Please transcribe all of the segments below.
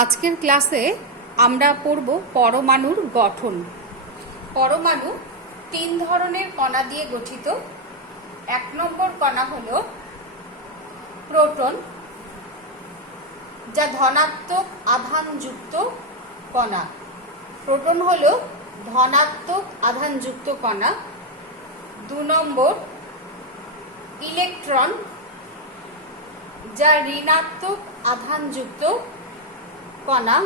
আজকের ক্লাসে আমরা পড়ব পরমাণুর গঠন। পরমাণু তিন ধরনের কণা দিয়ে গঠিত। এক নম্বর কণা হলো প্রোটন, যা ধনাত্মক আধানযুক্ত কণা। প্রোটন হলো ধনাত্মক আধানযুক্ত কণা। দু নম্বর ইলেকট্রন, যা ঋণাত্মক আধানযুক্ত কণা।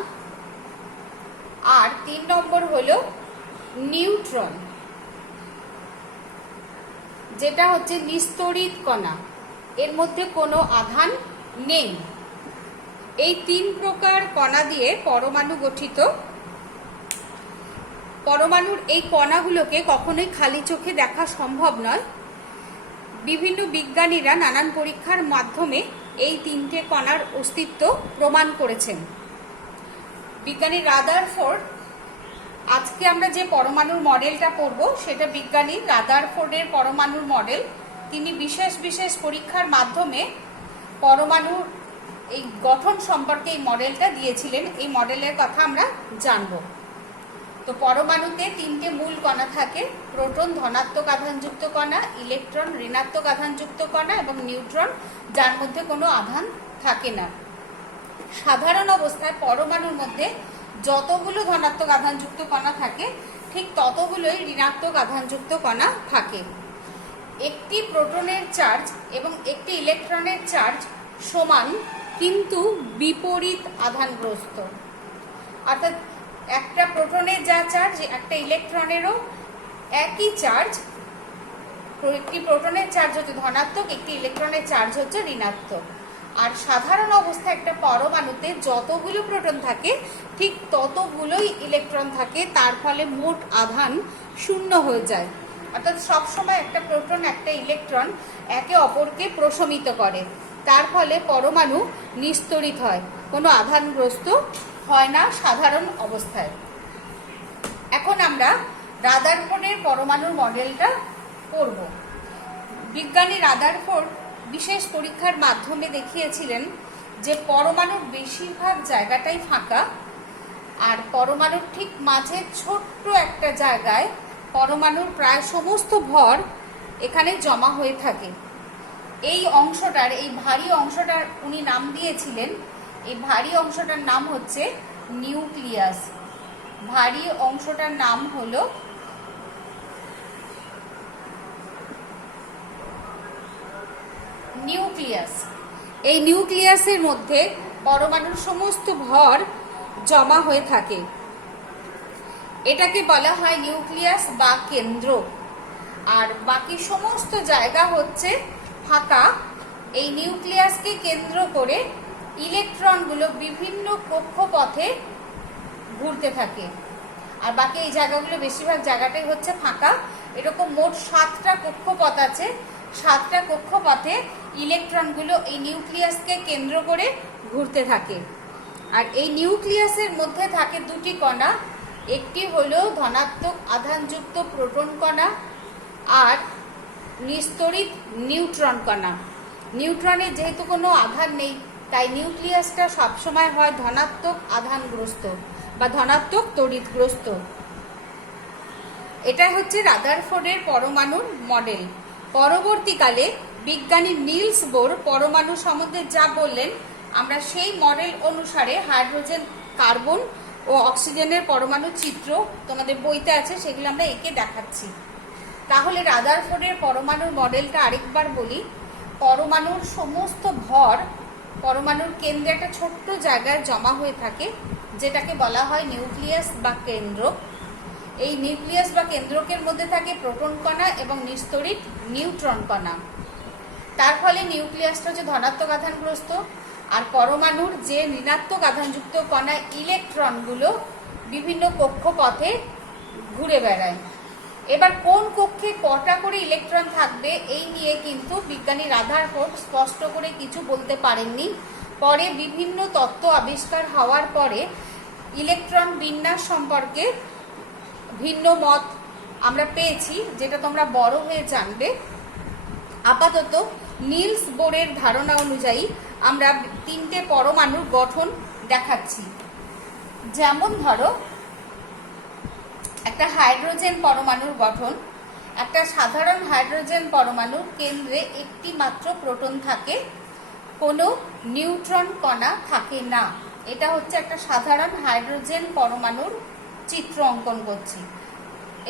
আর তিন নম্বর হলো নিউট্রন, যেটা হচ্ছে নিস্তড়িত কণা, এর মধ্যে কোনো আধান নেই। এই তিন প্রকার কণা দিয়ে পরমাণু গঠিত। পরমাণুর এই কণাগুলোকে কখনোই খালি চোখে দেখা সম্ভব নয়। বিভিন্ন বিজ্ঞানীরা নানান পরীক্ষার মাধ্যমে এই তিনটে কণার অস্তিত্ব প্রমাণ করেছেন। বিজ্ঞানী রাদারফোর্ড, আজকে আমরা যে পরমাণুর মডেলটা পড়ব সেটা বিজ্ঞানী রাদারফোর্ডের পরমাণুর মডেল। তিনি বিশেষ বিশেষ পরীক্ষার মাধ্যমে পরমাণুর এই গঠন সম্পর্কে এই মডেলটা দিয়েছিলেন। এই মডেলের কথা আমরা জানব। তো পরমাণুতে তিনটে মূল কণা থাকে: প্রোটন ধনাত্মক আধানযুক্ত কণা, ইলেকট্রন ঋণাত্মক আধানযুক্ত কণা এবং নিউট্রন, যার মধ্যে কোনো আধান থাকে না। সাধারণ অবস্থায় পরমাণুর মধ্যে যতগুলো ধনাত্মক আধানযুক্ত কণা থাকে, ঠিক ততগুলোই ঋণাত্মক আধানযুক্ত কণা থাকে। একটি প্রোটনের চার্জ এবং একটি ইলেকট্রনের চার্জ সমান, কিন্তু বিপরীত আধানগ্রস্ত। অর্থাৎ একটা প্রোটনের যা চার্জ, একটা ইলেকট্রনেরও একই চার্জ। একটি প্রোটনের চার্জ হচ্ছে ধনাত্মক, একটি ইলেকট্রনের চার্জ হচ্ছে ঋণাত্মক। আর সাধারণ অবস্থায় একটা পরমাণুতে যতগুলো প্রোটন থাকে, ঠিক ততগুলোই ইলেকট্রন থাকে। তার ফলে মোট আধান শূন্য হয়ে যায়। অর্থাৎ সবসময় একটা প্রোটন একটা ইলেকট্রন একে অপরকে প্রশমিত করে। তার ফলে পরমাণু নিস্তড়িত হয়, কোনো আধানগ্রস্ত হয় না সাধারণ অবস্থায়। এখন আমরা রাদারফোর্ডের পরমাণুর মডেলটা পড়ব। বিজ্ঞানী রাদারফোর্ড বিশেষ পরীক্ষার মাধ্যমে দেখিয়েছিলেন যে পরমাণুর বেশিরভাগ জায়গাটাই ফাঁকা, আর পরমাণুর ঠিক মাঝে ছোট্ট একটা জায়গায় পরমাণুর প্রায় সমস্ত ভর এখানে জমা হয়ে থাকে। এই অংশটার, এই ভারী অংশটার উনি নাম দিয়েছিলেন, এই ভারী অংশটার নাম হচ্ছে নিউক্লিয়াস। ভারী অংশটার নাম হলো নিউক্লিয়াস। এই নিউক্লিয়াসের মধ্যে পরমাণুর সমস্ত ভর জমা হয়ে থাকে। এটাকে বলা হয় নিউক্লিয়াস বা কেন্দ্র। আর বাকি সমস্ত জায়গা হচ্ছে ফাঁকা। এই নিউক্লিয়াসকে কেন্দ্র করে ইলেকট্রনগুলো বিভিন্ন কক্ষপথে ঘুরতে থাকে। আর বাকি এই জায়গাগুলো, বেশিরভাগ জায়গাটাই হচ্ছে ফাঁকা। এরকম মোট 7টা কক্ষপথ আছে। 7টা কক্ষপথে ইলেকট্রনগুলো এই নিউক্লিয়াসকে কেন্দ্র করে ঘুরতে থাকে। আর এই নিউক্লিয়াসের মধ্যে থাকে দুটি কণা। একটি হলো ধনাত্মক আধানযুক্ত প্রোটন কণা, আর নিস্তড়িত নিউট্রন কণা। নিউট্রনের যেহেতু কোনো আধান নেই, তাই নিউক্লিয়াসটা সবসময় হয় ধনাত্মক আধানগ্রস্ত বা ধনাত্মক তড়িৎগ্রস্ত। এটা হচ্ছে রাদারফোর্ডের পরমাণুর মডেল। পরবর্তীকালে বিজ্ঞানী নিলস বোর পরমাণু সম্বন্ধে যা বললেন, আমরা সেই মডেল অনুসারে হাইড্রোজেন, কার্বন ও অক্সিজেনের পরমাণু চিত্র তোমাদের বইতে আছে, সেগুলো আমরা এঁকে দেখাচ্ছি। তাহলে রাদারফোর্ডের পরমাণুর মডেলটা আরেকবার বলি। পরমাণুর সমস্ত ভর পরমাণুর কেন্দ্রে একটা ছোট্ট জায়গায় জমা হয়ে থাকে, যেটাকে বলা হয় নিউক্লিয়াস বা কেন্দ্র। এই নিউক্লিয়াস বা কেন্দ্রকের মধ্যে থাকে প্রোটন কণা এবং নিস্তড়িত নিউট্রন কণা। তার ফলে নিউক্লিয়াসটা হচ্ছে ধনাত্মক আধানগ্রস্ত, আর পরমাণুর যে ঋণাত্মক আধানযুক্ত কণা ইলেকট্রনগুলো বিভিন্ন কক্ষপথে ঘুরে বেড়ায়। এবার কোন কক্ষে কটা করে ইলেকট্রন থাকবে, এই নিয়ে কিন্তু বিজ্ঞানী রাদারফোর্ড স্পষ্ট করে কিছু বলতে পারেননি। পরে বিভিন্ন তত্ত্ব আবিষ্কার হওয়ার পরে ইলেকট্রন বিন্যাস সম্পর্কে ভিন্ন মত আমরা পেয়েছি, যেটা তোমরা বড় হয়ে জানবে। আপাতত নিলস বোরের ধারণা অনুযায়ী আমরা তিনটে পরমাণুর গঠন দেখাচ্ছি। যেমন ধরো একটা হাইড্রোজেন পরমাণুর গঠন। একটা সাধারণ হাইড্রোজেন পরমাণুর কেন্দ্রে একটি মাত্র প্রোটন থাকে, কোনো নিউট্রন কণা থাকে না। এটা হচ্ছে একটা সাধারণ হাইড্রোজেন পরমাণুর চিত্র অঙ্কন করছি।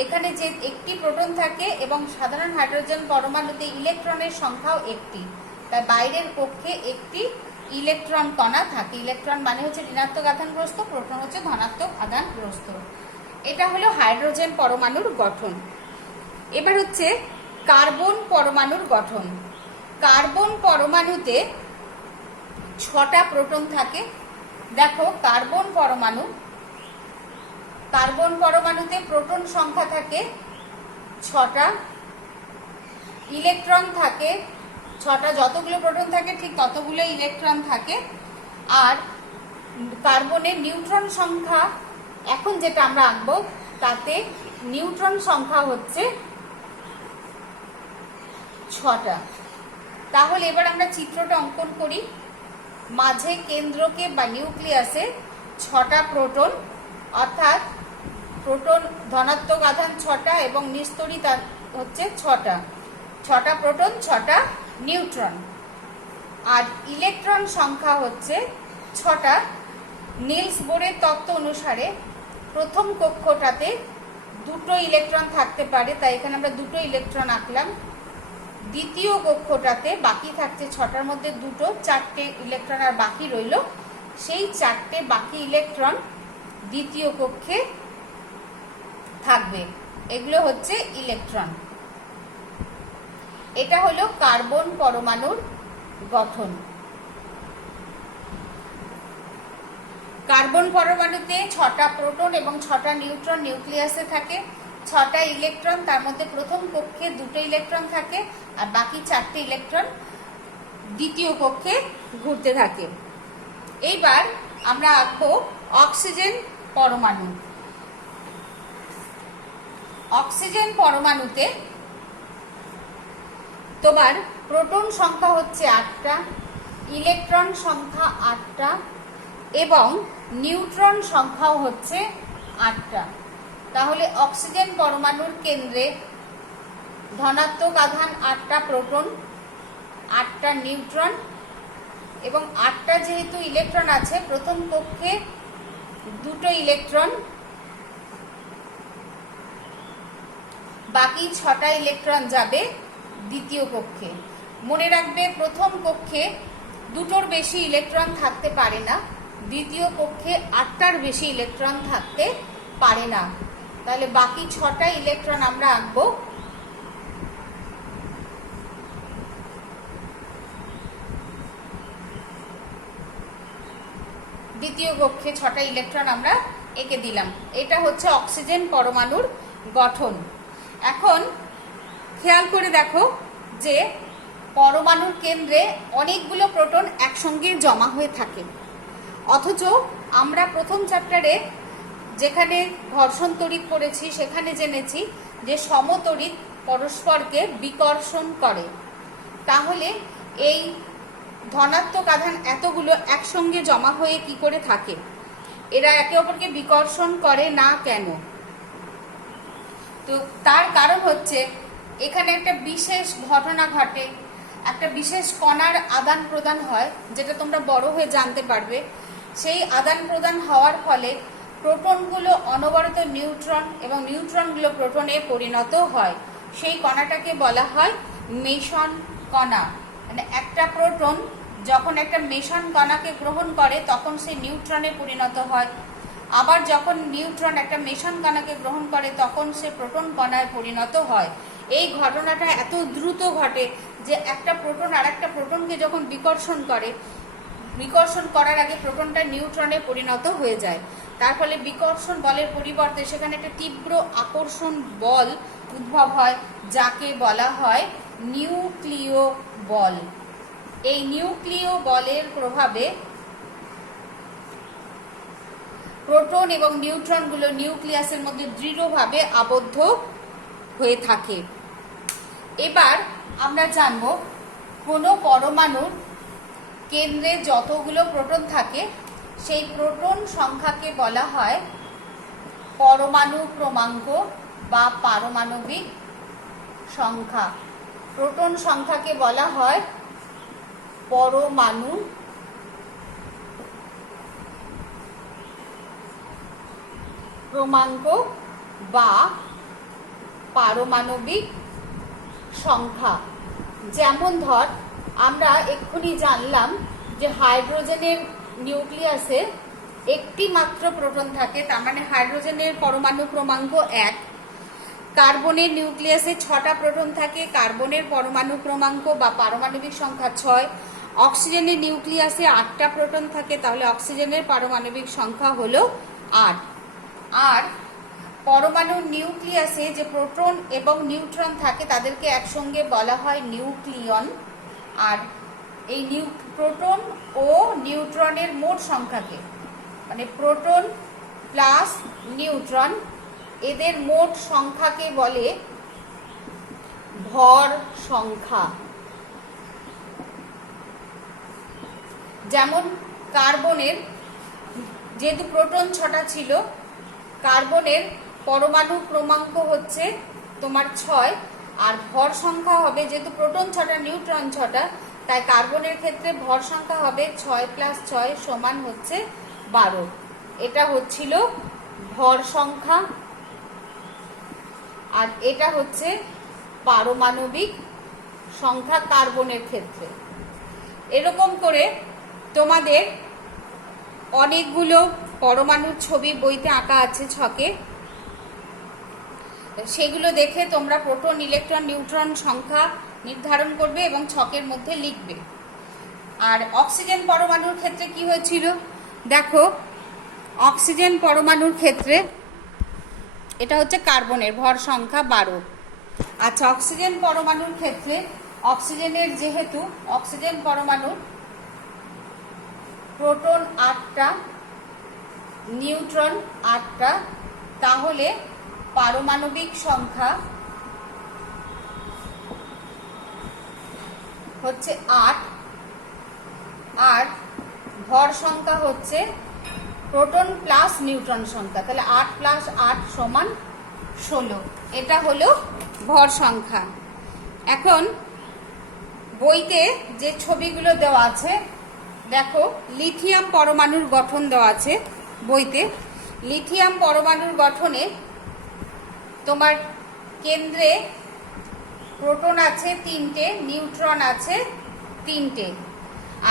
এখানে যে একটি প্রোটন থাকে এবং সাধারণ হাইড্রোজেন পরমাণুতে ইলেকট্রনের সংখ্যাও একটি, তাই বাইরের কক্ষে একটি ইলেকট্রন কণা থাকে। ইলেকট্রন মানে হচ্ছে ঋণাত্মক আধানগ্রস্ত, প্রোটন হচ্ছে ধনাত্মক আধানগ্রস্ত। এটা হলো হাইড্রোজেন পরমাণুর গঠন। এবার হচ্ছে কার্বন পরমাণুর গঠন। কার্বন পরমাণুতে 6টা প্রোটন থাকে। দেখো কার্বন পরমাণুতে প্রোটন সংখ্যা থাকে 6টা, ইলেকট্রন থাকে 6টা, যতগুলো প্রোটন থাকে ঠিক ততগুলো ইলেকট্রন থাকে। আর কার্বনের নিউট্রন সংখ্যা এখন যেটা আমরা আঁকবো তাতে নিউট্রন সংখ্যা হচ্ছে 6টা। তাহলে এবার আমরা চিত্রটা অঙ্কন করি। মাঝে কেন্দ্রকে বা নিউক্লিয়াসে 6টা প্রোটন, অর্থাৎ প্রোটন ধনাত্মক আধান 6টা এবং নিস্তড়িত হচ্ছে 6টা প্রোটন 6টা নিউট্রন। আর ইলেকট্রন সংখ্যা হচ্ছে 6টা। নিলস বোরের তত্ত্ব অনুসারে প্রথম কক্ষটাতে 2টো ইলেকট্রন থাকতে পারে, তাই এখানে আমরা 2টো ইলেকট্রন আঁকলাম। দ্বিতীয় কক্ষটাতে বাকি থাকছে 6টার মধ্যে 2টো, 4টে ইলেকট্রন আর বাকি রইল। সেই 4টে বাকি ইলেকট্রন দ্বিতীয় কক্ষে থাকবে। এগুলো হচ্ছে ইলেকট্রন। এটা হলো কার্বন পরমাণুর গঠন। কার্বন পরমাণুতে 6টা প্রোটন এবং 6টা নিউট্রন নিউক্লিয়াসে থাকে, 6টা ইলেকট্রন, তার মধ্যে প্রথম কক্ষে 2টো ইলেকট্রন থাকে আর বাকি 4টে ইলেকট্রন দ্বিতীয় কক্ষে ঘুরতে থাকে। এইবার আমরা আঁকবো অক্সিজেন পরমাণু। অক্সিজেন পরমাণুতে তোমার প্রোটন সংখ্যা হচ্ছে 8টা, ইলেকট্রন সংখ্যা 8টা এবং নিউট্রন সংখ্যাও হচ্ছে 8টা। তাহলে অক্সিজেন পরমাণুর কেন্দ্রে ধনাত্মক আধান 8টা প্রোটন, 8টা নিউট্রন এবং 8টা যেহেতু ইলেকট্রন আছে, প্রথম কক্ষে 2টো ইলেকট্রন, বাকি 6টা ইলেকট্রন যাবে দ্বিতীয় কক্ষে। মনে রাখবে প্রথম কক্ষে 2টোর বেশি ইলেকট্রন থাকতে পারে না, দ্বিতীয় কক্ষে 8টার বেশি ইলেকট্রন থাকতে পারে না। তাহলে বাকি 6টা ইলেকট্রন আমরা আঁকবো। দ্বিতীয় কক্ষে 6টা ইলেকট্রন আমরা এঁকে দিলাম। এটা হচ্ছে অক্সিজেন পরমাণুর গঠন। এখন খেয়াল করে দেখো যে পরমাণুর কেন্দ্রে অনেকগুলো প্রোটন একসঙ্গে জমা হয়ে থাকে, অথচ আমরা প্রথম চ্যাপ্টারে যেখানে ঘর্ষণ তড়িৎ পড়েছি সেখানে জেনেছি যে সমতড়িৎ পরস্পরকে বিকর্ষণ করে। তাহলে এই ধনাত্মক আধান এতগুলো একসঙ্গে জমা হয়ে কি করে থাকে? এরা একে অপরকে বিকর্ষণ করে না কেন? তো তার কারণ হচ্ছে এখানে একটা বিশেষ ঘটনা ঘটে, একটা বিশেষ কণার আদান প্রদান হয়, যেটা তোমরা বড় হয়ে জানতে পারবে। সেই আদান প্রদান হওয়ার ফলে প্রোটনগুলো অনবরত নিউট্রন এবং নিউট্রনগুলো প্রোটনে পরিণত হয়। সেই কণাটাকে বলা হয় মেসন কণা। মানে একটা প্রোটন যখন একটা মেসন কণাকে গ্রহণ করে তখন সে নিউট্রনে পরিণত হয়, আবার যখন নিউট্রন একটা মেসন কণাকে গ্রহণ করে তখন সে প্রোটন কণায় পরিণত হয়। এই ঘটনাটা এত দ্রুত ঘটে যে একটা প্রোটন আর একটা প্রোটনকে যখন বিকর্ষণ করে, বিকর্ষণ করার আগে প্রোটনটা নিউট্রনে পরিণত হয়ে যায়। তার ফলে বিকর্ষণ বলের পরিবর্তে সেখানে একটা তীব্র আকর্ষণ বল উদ্ভব হয়, যাকে বলা হয় নিউক্লিয় বল। এই নিউক্লিয় বলের প্রভাবে প্রোটন এবং নিউট্রনগুলো নিউক্লিয়াসের মধ্যে দৃঢ়ভাবে আবদ্ধ হয়ে থাকে। এবার আমরা জানব কোনো পরমাণুর কেন্দ্রে যতগুলো প্রোটন থাকে সেই প্রোটন সংখ্যাকে বলা হয় পরমাণু ক্রমাঙ্ক বা পারমাণবিক সংখ্যা। প্রোটন সংখ্যাকে বলা হয় পরমাণু ক্রমাঙ্ক বা পারমাণবিক সংখ্যা। যেমন ধর, আমরা এক্ষুনি জানলাম যে হাইড্রোজেনের নিউক্লিয়াসে একটি মাত্র প্রোটন থাকে, তার মানে হাইড্রোজেনের পরমাণু ক্রমাঙ্ক 1। কার্বনের নিউক্লিয়াসে 6টা প্রোটন থাকে, কার্বনের পরমাণু ক্রমাঙ্ক বা পারমাণবিক সংখ্যা 6। অক্সিজেনের নিউক্লিয়াসে 8টা প্রোটন থাকে, তাহলে অক্সিজেনের পারমাণবিক সংখ্যা হলো 8। আর পরমাণুর নিউক্লিয়াসে যে প্রোটন এবং নিউট্রন থাকে তাদেরকে একসঙ্গে বলা হয় নিউক্লিয়ন। আর এই প্রোটন ও নিউট্রনের মোট সংখ্যাকে, মানে প্রোটন প্লাস নিউট্রন, এদের মোট সংখ্যাকে বলে ভর সংখ্যা। যেমন কার্বনের, যেহেতু প্রোটন 6টা ছিল, কার্বনের পরমাণু ক্রমাঙ্ক হচ্ছে তোমার 6, আর ভর সংখ্যা হবে, যেহেতু প্রোটন 6টা নিউট্রন 6টা, তাই কার্বনের ক্ষেত্রে ভর সংখ্যা হবে 6 + 6 সমান হচ্ছে 12। এটা হচ্ছিল ভর সংখ্যা, আর এটা হচ্ছে পারমাণবিক সংখ্যা কার্বনের ক্ষেত্রে। এরকম করে তোমাদের অনেকগুলো পরমাণুর ছবি বইতে আঁকা আছে ছকে, সেগুলো দেখে তোমরা প্রোটন, ইলেকট্রন, নিউট্রন সংখ্যা নির্ধারণ করবে এবং ছকের মধ্যে লিখবে। আর অক্সিজেন পরমাণুর ক্ষেত্রে কি হয়েছিল দেখো, অক্সিজেন পরমাণুর ক্ষেত্রে এটা হচ্ছে কার্বনের ভর সংখ্যা 12। আচ্ছা, অক্সিজেন পরমাণুর ক্ষেত্রে অক্সিজেনের, যেহেতু অক্সিজেন পরমাণুর প্রোটন 8টা, নিউট্রন 8টা, তাহলে পারমাণবিক সংখ্যা হচ্ছে 8, আর ভর সংখ্যা হচ্ছে প্রোটন প্লাস নিউট্রন সংখ্যা, তাহলে 8 + 8 = 16। এটা হলো ভর সংখ্যা। এখন বইতে যে ছবিগুলো দেওয়া আছে দেখো, লিথিয়াম পরমাণুর গঠন দেওয়া আছে বইতে। লিথিয়াম পরমাণুর গঠনে তোমার কেন্দ্রে প্রোটন আছে 3টে, নিউট্রন আছে 3টে,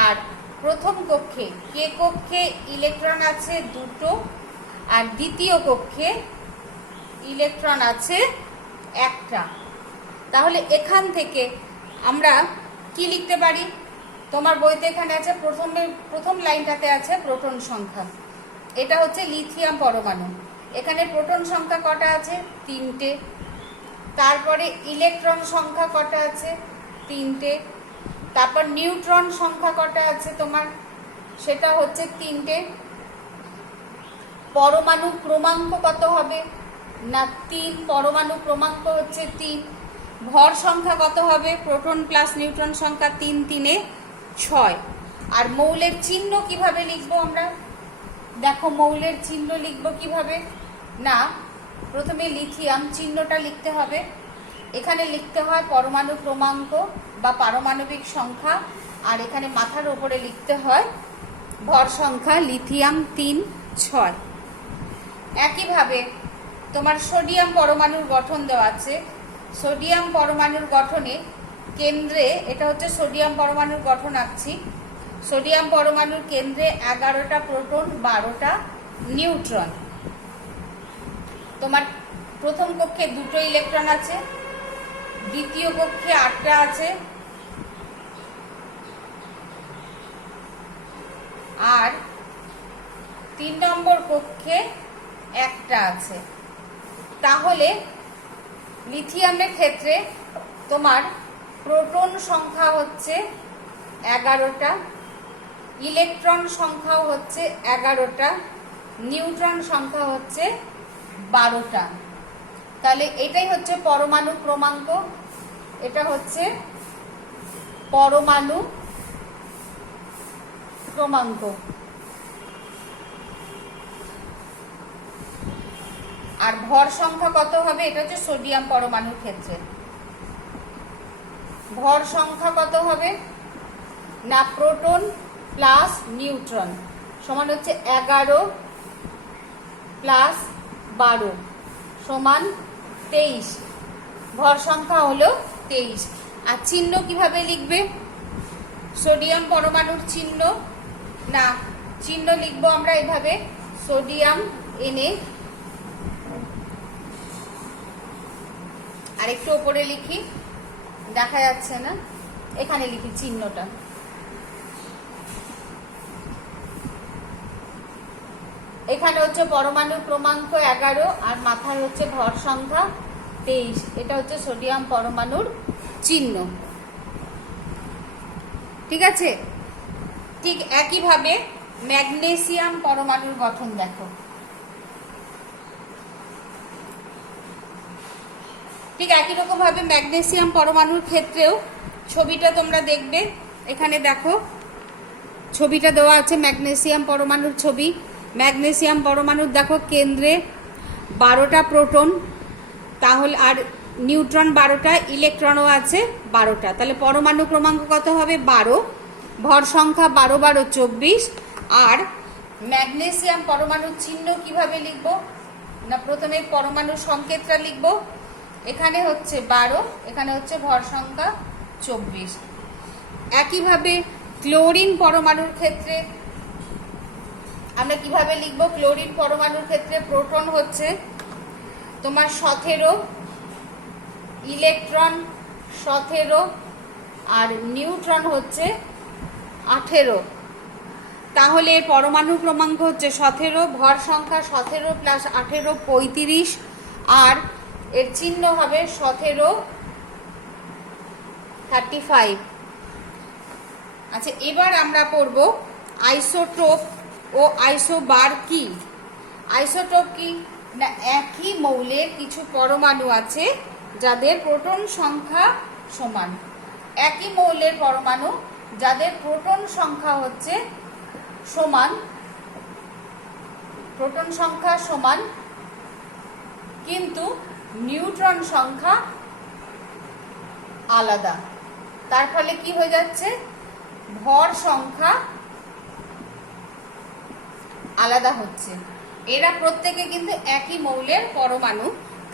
আর প্রথম কক্ষে, কে কক্ষে ইলেকট্রন আছে 2টো, আর দ্বিতীয় কক্ষে ইলেকট্রন আছে 1টা। তাহলে এখান থেকে আমরা কি লিখতে পারি? তোমার বইতে এখানে আছে, প্রথম লাইনটাতে আছে প্রোটন সংখ্যা, এটা হচ্ছে লিথিয়াম পরমাণু। এখানে প্রোটন সংখ্যা কটা আছে? 3টে। তারপরে ইলেকট্রন সংখ্যা কটা আছে? 3টে। তারপর নিউট্রন সংখ্যা কটা আছে তোমার? সেটা হচ্ছে 3টে। পরমাণু ক্রমাঙ্ক কত হবে? না 3, পরমাণু ক্রমাঙ্ক হচ্ছে 3। ভর সংখ্যা কত হবে? প্রোটন প্লাস নিউট্রন সংখ্যা 3 × 3 = 6। আর মৌলের চিহ্ন কিভাবে লিখবো আমরা? দেখো, মৌলের চিহ্ন লিখবো কিভাবে? না, প্রথমে লিথিয়াম চিহ্নটা লিখতে হবে। এখানে লিখতে হয় পরমাণু ক্রমাঙ্ক বা পারমাণবিক সংখ্যা, আর এখানে মাথার উপরে লিখতে হয় ভর সংখ্যা, লিথিয়াম 3, 6। একইভাবে তোমার সোডিয়াম পরমাণুর গঠন দেওয়া আছে। সোডিয়াম পরমাণুর গঠনে কেন্দ্রে, এটা হচ্ছে সোডিয়াম পরমাণুর গঠন আঁকছি। সোডিয়াম পরমাণুর কেন্দ্রে 11টা প্রোটন, 12টা নিউট্রন। তোমার প্রথম কক্ষে 2টো ইলেকট্রন আছে, দ্বিতীয় কক্ষে 8টা আছে, আর 3 নম্বর কক্ষে 1টা আছে। তাহলে লিথিয়ামের ক্ষেত্রে তোমার প্রোটন সংখ্যা হচ্ছে 11টা, ইলেকট্রন সংখ্যাও হচ্ছে 11টা, নিউট্রন সংখ্যা হচ্ছে 12টা। তাহলে এটাই হচ্ছে পরমাণু ক্রমাঙ্ক, এটা হচ্ছে পরমাণু ক্রমাঙ্ক। আর ভর সংখ্যা কত হবে? এটা হচ্ছে সোডিয়াম পরমাণুর ক্ষেত্রে। ভর সংখ্যা কত হবে না, প্রোটন প্লাস নিউট্রন সমান হচ্ছে 11 প্লাস 12 সমান 23। ভর সংখ্যা হলো 23। আর চিহ্ন কিভাবে লিখবে? সোডিয়াম পরমাণুর চিহ্ন না, চিহ্ন লিখবো আমরা এভাবে, সোডিয়াম Na। আর একটু উপরে লিখি, দেখা যাচ্ছে না, এখানে লিখি চিহ্নটা। এখানে হচ্ছে পরমাণু ক্রমাঙ্ক 11 আর মাথায় হচ্ছে ভর সংখ্যা 23। এটা হচ্ছে সোডিয়াম পরমাণুর চিহ্ন। ঠিক আছে। ঠিক একইভাবে ম্যাগনেসিয়াম পরমাণুর গঠন দেখো। ঠিক একই রকম ভাবে ম্যাগনেসিয়াম পরমাণুর ক্ষেত্রেও ছবিটা তোমরা দেখবে, এখানে দেখো ছবিটা দেওয়া আছে ম্যাগনেসিয়াম পরমাণুর ছবি। ম্যাগনেসিয়াম পরমাণুর দেখো কেন্দ্রে 12টা প্রোটন, তাহলে আর নিউট্রন 12টা, ইলেকট্রনও আছে 12টা, তাহলে পরমাণু ক্রমাঙ্ক কত হবে? 12। ভর সংখ্যা 12 12 24। আর ম্যাগনেসিয়াম পরমাণুর চিহ্ন কিভাবে লিখবো না, প্রথমে পরমাণুর সংকেতটা লিখবো, এখানে হচ্ছে 12, এখানে হচ্ছে ভর সংখ্যা 24। একইভাবে ক্লোরিন পরমাণুর ক্ষেত্রে আমরা কিভাবে লিখব? ক্লোরিন পরমাণুর ক্ষেত্রে প্রোটন হচ্ছে তোমার 17, ইলেকট্রন 17 আর নিউট্রন হচ্ছে 18। তাহলে এর পরমাণু ক্রমাঙ্ক হচ্ছে 17, ভর সংখ্যা 17 প্লাস 18 35, আর এর চিহ্ন হবে 17 35। আচ্ছা, এবার আমরা পড়ব আইসোটোপ ও আইসোবার কি। আইসোটোপ কি না, একই মৌলের কিছু পরমাণু আছে যাদের প্রোটন সংখ্যা সমান। একই মৌলের পরমাণু যাদের প্রোটন সংখ্যা হচ্ছে সমান, প্রোটন সংখ্যা সমান কিন্তু নিউট্রন সংখ্যা আলাদা। তার ফলে কি হয়ে যাচ্ছে? ভর সংখ্যা আলাদা হচ্ছে। এরা প্রত্যেকে কিন্তু একই মৌলের পরমাণু,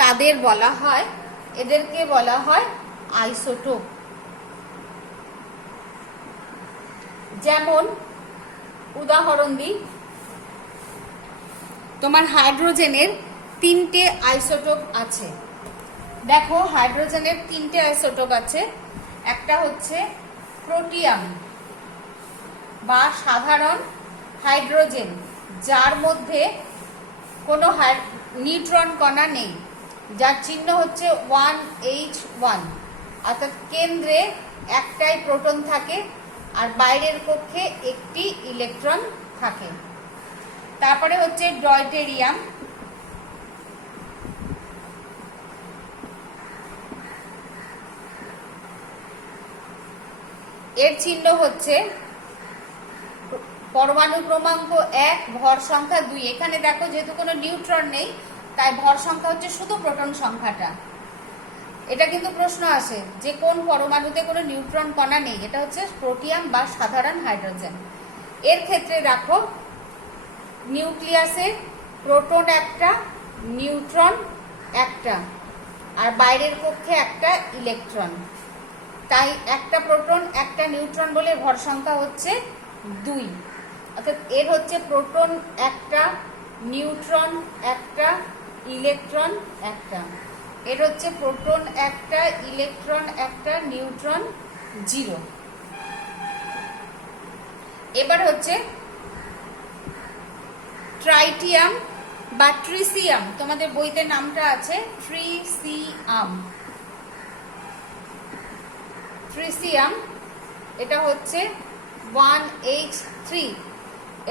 তাদের বলা হয়, এদেরকে বলা হয় আইসোটোপ। যেমন উদাহরণ দিই, তোমার হাইড্রোজেনের 3টে আইসোটোপ আছে। দেখো হাইড্রোজেনের 3টে আইসোটোপ আছে। একটা হচ্ছে প্রোটিয়াম বা সাধারণ হাইড্রোজেন, যার মধ্যে কোনো নিউট্রন কণা নেই, যার চিহ্ন হচ্ছে 1H1, অর্থাৎ কেন্দ্রে একটাই প্রোটন থাকে আর বাইরের কক্ষে একটি ইলেকট্রন থাকে। তারপরে হচ্ছে ডয়টেরিয়াম, এর চিহ্ন হচ্ছে পরমাণু ক্রমাঙ্ক 1, ভর সংখ্যা 2। এখানে দেখো যেহেতু কোনো নিউট্রন নেই তাই ভর সংখ্যা হচ্ছে শুধু প্রোটন সংখ্যাটা। এটা কিন্তু প্রশ্ন আসে যে কোন পরমাণুতে কোনো নিউট্রন কণা নেই, এটা হচ্ছে প্রোটিয়াম বা সাধারণ হাইড্রোজেন। এর ক্ষেত্রে দেখো নিউক্লিয়াসে প্রোটন একটা, নিউট্রন একটা আর বাইরের কক্ষে একটা ইলেকট্রন, তাই একটা প্রোটন একটা নিউট্রন বলে ভর সংখ্যা হচ্ছে 2। অর্থাৎ এর হচ্ছে প্রোটন একটা, নিউট্রন একটা, ইলেকট্রন একটা। এর হচ্ছে প্রোটন একটা, ইলেকট্রন একটা, নিউট্রন 0। এবার হচ্ছে ট্রাইটিয়াম বা ট্রিসিয়াম, তোমাদের বইতে নামটা আছে ট্রিসিয়াম। ট্রিসিয়াম এটা হচ্ছে 1H3,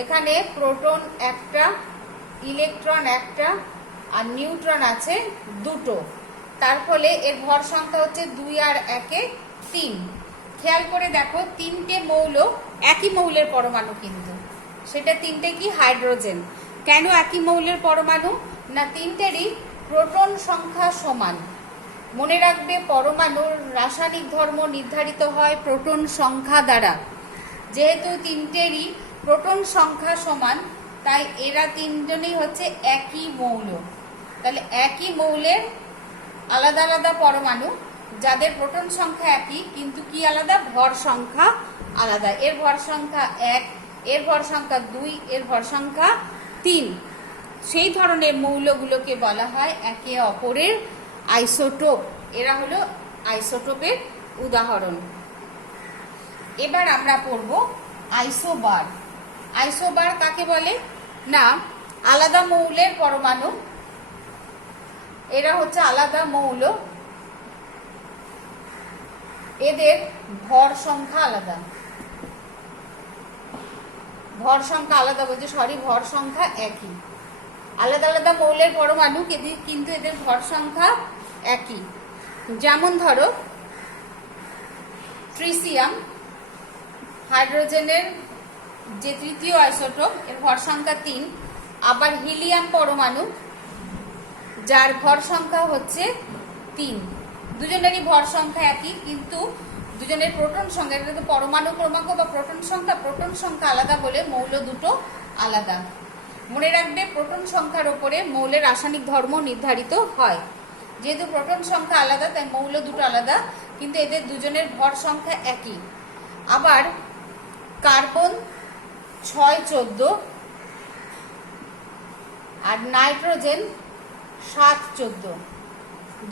এখানে প্রোটন একটা, ইলেকট্রন একটা আর নিউট্রন আছে 2টো। তার ফলে এর ভর সংখ্যা হচ্ছে 2 আর 1 3। খেয়াল করে দেখো, তিনটে মৌল একই মৌলের পরমাণু, কিন্তু সেটা তিনটে কি হাইড্রোজেন। কেন একই মৌলের পরমাণু? না, তিনটেরই প্রোটন সংখ্যা সমান। মনে রাখবে, পরমাণুর রাসায়নিক ধর্ম নির্ধারিত হয় প্রোটন সংখ্যা দ্বারা। যেহেতু তিনটেরই প্রোটন সংখ্যা সমান, তাই এরা তিনজনই হচ্ছে একই মৌল। তাহলে একই মৌলের আলাদা আলাদা পরমাণু, যাদের প্রোটন সংখ্যা একই কিন্তু কি আলাদা, ভর সংখ্যা আলাদা। এর ভর সংখ্যা 1, এর ভর সংখ্যা 2, এর ভর সংখ্যা 3। সেই ধরনের মৌলগুলোকে বলা হয় একে অপরের আইসোটোপ। এরা হলো আইসোটোপের উদাহরণ। এবার আমরা পড়ব আইসোবার। আইসোবার কাকে বলে? না, আলাদা মৌলের পরমাণু, এরা হচ্ছে আলাদা মৌল, এদের ভর সংখ্যা আলাদা। ভর সংখ্যা আলাদা বলতে ভর সংখ্যা একই। আলাদা আলাদা মৌলের পরমাণু কিন্তু এদের ভর সংখ্যা একই। যেমন ধরো ট্রিসিয়াম, হাইড্রোজেনের যে তৃতীয় আইসোটোপ, এর ভর সংখ্যা 3। আবার হিলিয়াম পরমাণু, যার ভর সংখ্যা হচ্ছে 3। দুজনেরই ভর সংখ্যা একই, কিন্তু দুজনের প্রোটন সংখ্যা, এটা তো পরমাণু ক্রমাঙ্ক বা প্রোটন সংখ্যা আলাদা বলে মৌল দুটো আলাদা। মনে রাখবে, প্রোটন সংখ্যার উপরে মৌলের রাসায়নিক ধর্ম নির্ধারিত হয়। যেহেতু প্রোটন সংখ্যা আলাদা, তাই মৌল দুটো আলাদা, কিন্তু এদের দুজনের ভর সংখ্যা একই। আবার কার্বন 6, 14 আর নাইট্রোজেন 7, 14।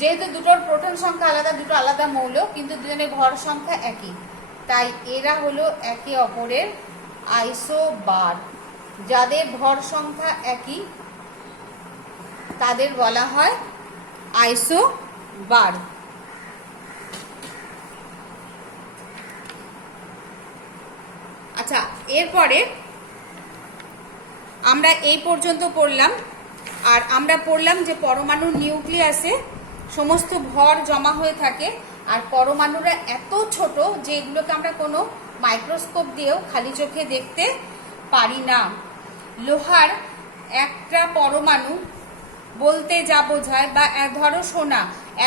যেহেতু দুটোর প্রোটন সংখ্যা আলাদা, দুটো আলাদা মৌল, কিন্তু দুজনের ভর সংখ্যা একই, তাই এরা হলো একে অপরের আইসোবার। যাদের ভর সংখ্যা একই তাদের বলা হয় আইসোবার। আচ্ছা, এরপরে আমরা এই পর্যন্ত পড়লাম। আর আমরা পড়লাম যে পরমাণুর নিউক্লিয়াসে সমস্ত ভর জমা হয়ে থাকে, আর পরমাণুরা এত ছোট যে এগুলোকে আমরা কোনো মাইক্রোস্কোপ দিয়েও খালি চোখে দেখতে পারি না। লোহার একটা পরমাণু বলতে যা বোঝায়, বা ধরো সোনা,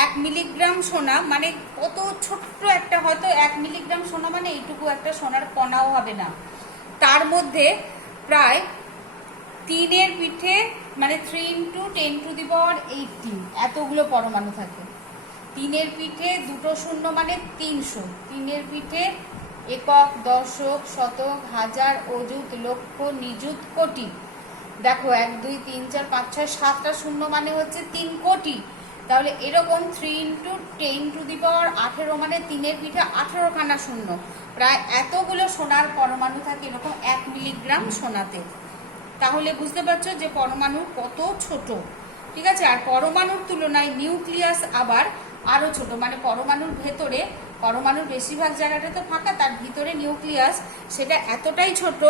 1 মিলিগ্রাম সোনা মানে কত ছোট্ট একটা, হয়তো 1 মিলিগ্রাম সোনা মানে এইটুকু একটা সোনার কণাও হবে না। তার মধ্যে প্রায় 3 এর পিঠে মানে 3 × 10⁸ এতগুলো পরমাণু থাকে। 3 এর পিঠে 2 শূন্য মানে 300। 3 এর পিঠে একক, দশক, শতক, হাজার, অযুত, লক্ষ, নিযুত, কোটি। দেখো 1, 2, 3, 4, 5, 6, 7টা শূন্য মানে হচ্ছে 3 কোটি। তাহলে এরকম 3 × 10⁸ মানে 3 এর পিঠে 18খানা শূন্য, প্রায় এতগুলো সোনার পরমাণু থাকে এরকম 1 মিলিগ্রাম সোনাতে। তাহলে বুঝতে পারছো যে পরমাণু কত ছোট। ঠিক আছে, আর পরমাণুর তুলনায় নিউক্লিয়াস আবার আরো ছোট, মানে পরমাণুর ভেতরে, পরমাণুর বেশিরভাগ জায়গাটা তো ফাঁকা, তার ভিতরে নিউক্লিয়াস সেটা এতটাই ছোট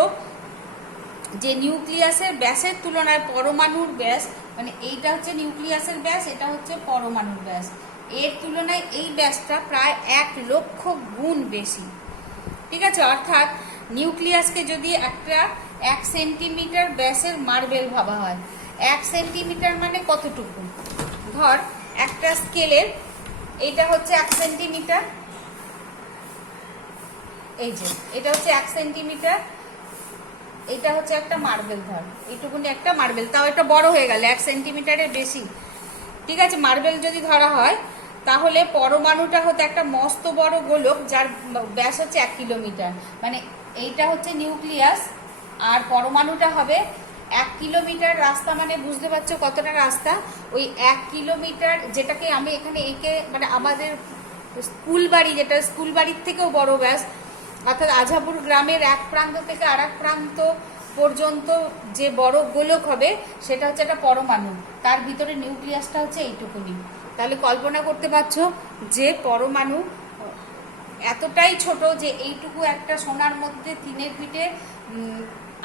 যে নিউক্লিয়াসের ব্যাসের তুলনায় পরমাণুর ব্যাস, মানে এইটা হচ্ছে নিউক্লিয়াসের ব্যাস, এটা হচ্ছে পরমাণুর ব্যাস, এর তুলনায় এই ব্যাসটা প্রায় 1 লক্ষ গুণ বেশি। ঠিক আছে, অর্থাৎ নিউক্লিয়াসকে যদি একটা 1 সেন্টিমিটার ব্যাসের মার্বেল ভাবা হয়, 1 সেন্টিমিটার মানে কতটুকু? ধর একটা স্কেলের, এইটা হচ্ছে 1 সেন্টিমিটার, এই যে এটা হচ্ছে 1 সেন্টিমিটার, এটা হচ্ছে একটা মার্বেল। ধর এইটুকুনি একটা মার্বেল, তাও এটা বড় হয়ে গেল 1 সেন্টিমিটারের বেশি। ঠিক আছে, মার্বেল যদি ধরা হয়, তাহলে পরমাণুটা হচ্ছে একটা মস্ত বড় গোলক, যার ব্যাস হচ্ছে 1 কিলোমিটার। মানে এইটা হচ্ছে নিউক্লিয়াস, আর পরমাণুটা হবে 1 কিলোমিটার রাস্তা। মানে বুঝতে পারছো কতটা রাস্তা? ওই 1 কিলোমিটার, যেটাকে আমি এখানে এঁকে, মানে আমাদের স্কুল বাড়ি, যেটা স্কুল বাড়ির থেকেও বড় ব্যাস, অর্থাৎ আঝাপুর গ্রামের এক প্রান্ত থেকে আর এক প্রান্ত পর্যন্ত যে বড় গোলক হবে, সেটা হচ্ছে একটা পরমাণু, তার ভিতরে নিউক্লিয়াসটা হচ্ছে এইটুকুনি। তাহলে কল্পনা করতে পারছো যে পরমাণু এতটাই ছোট যে এইটুকু একটা সোনার মধ্যে 3 এর পিঠে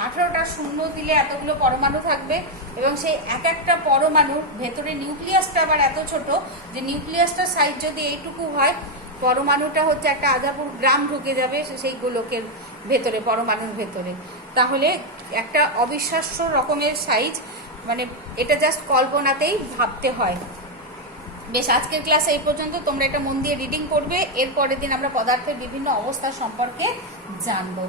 18টা শূন্য দিলে এতগুলো পরমাণু থাকবে, এবং সেই এক একটা পরমাণুর ভেতরে নিউক্লিয়াসটা আবার এত ছোট যে নিউক্লিয়াসটার সাইজ যদি এইটুকু হয়, পরমাণুটা হচ্ছে একটা আধাপুর গ্রাম ঢুকে যাবে সেই গোলকের ভেতরে, পরমাণুর ভেতরে। তাহলে একটা অবিশ্বাস্য রকমের সাইজ, মানে এটা জাস্ট কল্পনাতেই ভাবতে হয়। বেশ, আজকের ক্লাসে এই পর্যন্ত। তোমরা এটা মন দিয়ে রিডিং করবে। এর পরের দিন আমরা পদার্থের বিভিন্ন অবস্থা সম্পর্কে জানবো।